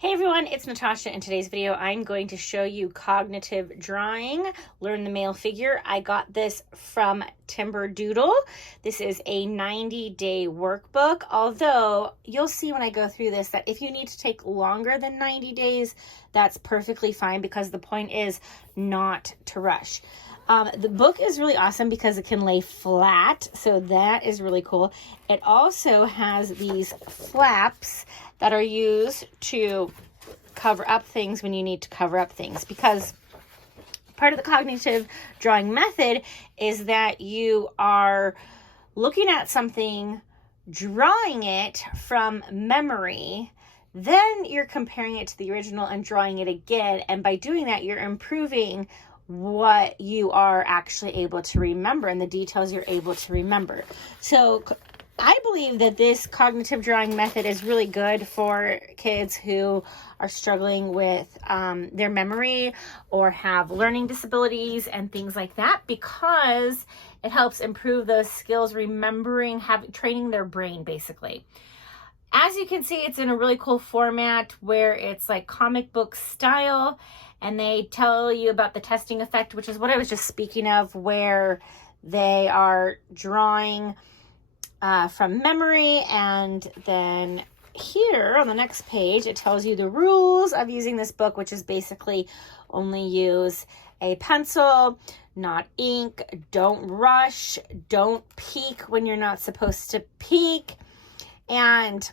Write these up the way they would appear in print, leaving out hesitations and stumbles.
Hey everyone, it's Natasha. In today's video, I'm going to show you cognitive drawing, learn the male figure. I got this from Timber Doodle. This is a 90-day workbook, although you'll see when I go through this that if you need to take longer than 90 days, that's perfectly fine because the point is not to rush. The book is really awesome because it can lay flat, so that is really cool. It also has these flaps that are used to cover up things when you need to cover up things, because part of the cognitive drawing method is that you are looking at something, drawing it from memory, then you're comparing it to the original and drawing it again, and by doing that you're improving what you are actually able to remember and the details you're able to remember. So I believe that this cognitive drawing method is really good for kids who are struggling with their memory or have learning disabilities and things like that, because it helps improve those skills, remembering, training their brain basically. As you can see, it's in a really cool format where it's like comic book style, and they tell you about the testing effect, which is what I was just speaking of, where they are drawing from memory. And then here on the next page, it tells you the rules of using this book, which is basically only use a pencil, not ink, don't rush, don't peek when you're not supposed to peek. And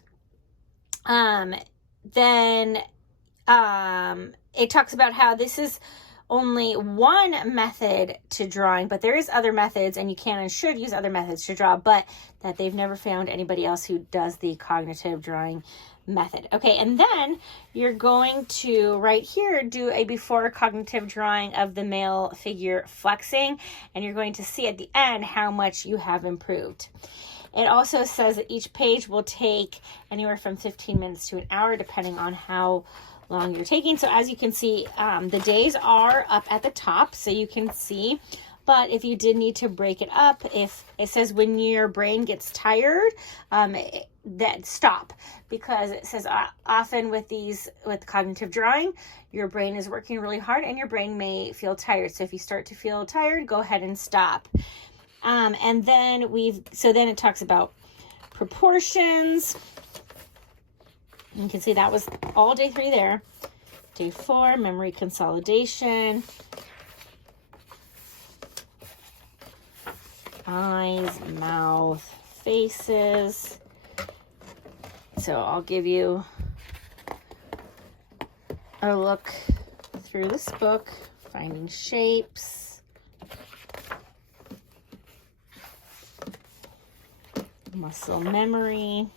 then it talks about how this is only one method to drawing, but there is other methods, and you can and should use other methods to draw, but that they've never found anybody else who does the cognitive drawing method. Okay, and then you're going to, right here, do a before cognitive drawing of the male figure flexing, and you're going to see at the end how much you have improved. It also says that each page will take anywhere from 15 minutes to an hour, depending on how long you're taking. So as you can see, the days are up at the top, so you can see. But if you did need to break it up, if it says when your brain gets tired, that stop, because it says often with cognitive drawing, your brain is working really hard and your brain may feel tired. So if you start to feel tired, go ahead and stop. And then then it talks about proportions. You can see that was all day 3 there. Day 4, memory consolidation. Eyes, mouth, faces. So I'll give you a look through this book, finding shapes, muscle memory,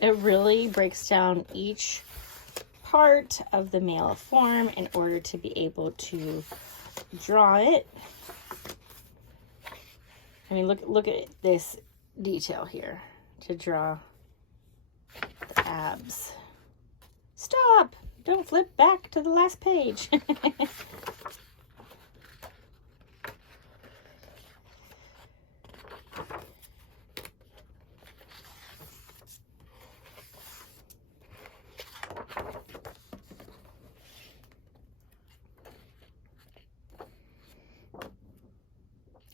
it really breaks down each part of the male form in order to be able to draw it. I mean, look at this detail here to draw the abs. Stop! Don't flip back to the last page.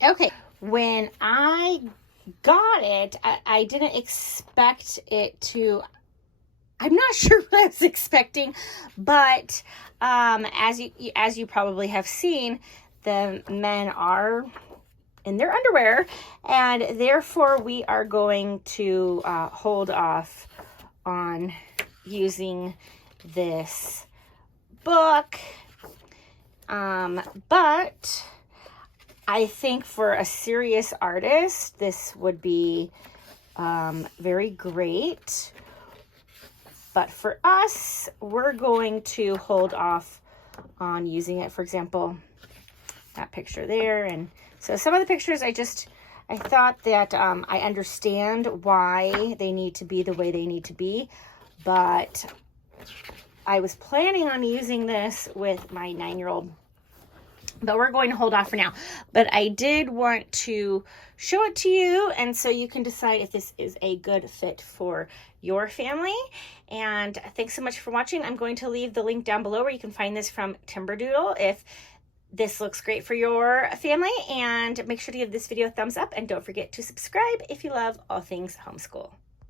Okay, when I got it, I didn't expect it to, I'm not sure what I was expecting, but as you probably have seen, the men are in their underwear, and therefore we are going to hold off on using this book. But I think for a serious artist, this would be very great. But for us, we're going to hold off on using it. For example, that picture there. And so some of the pictures, I thought that I understand why they need to be the way they need to be, but I was planning on using this with my 9-year-old, but we're going to hold off for now. But I did want to show it to you, and so you can decide if this is a good fit for your family. And thanks so much for watching. I'm going to leave the link down below where you can find this from Timberdoodle if this looks great for your family. And make sure to give this video a thumbs up, and don't forget to subscribe if you love all things homeschool.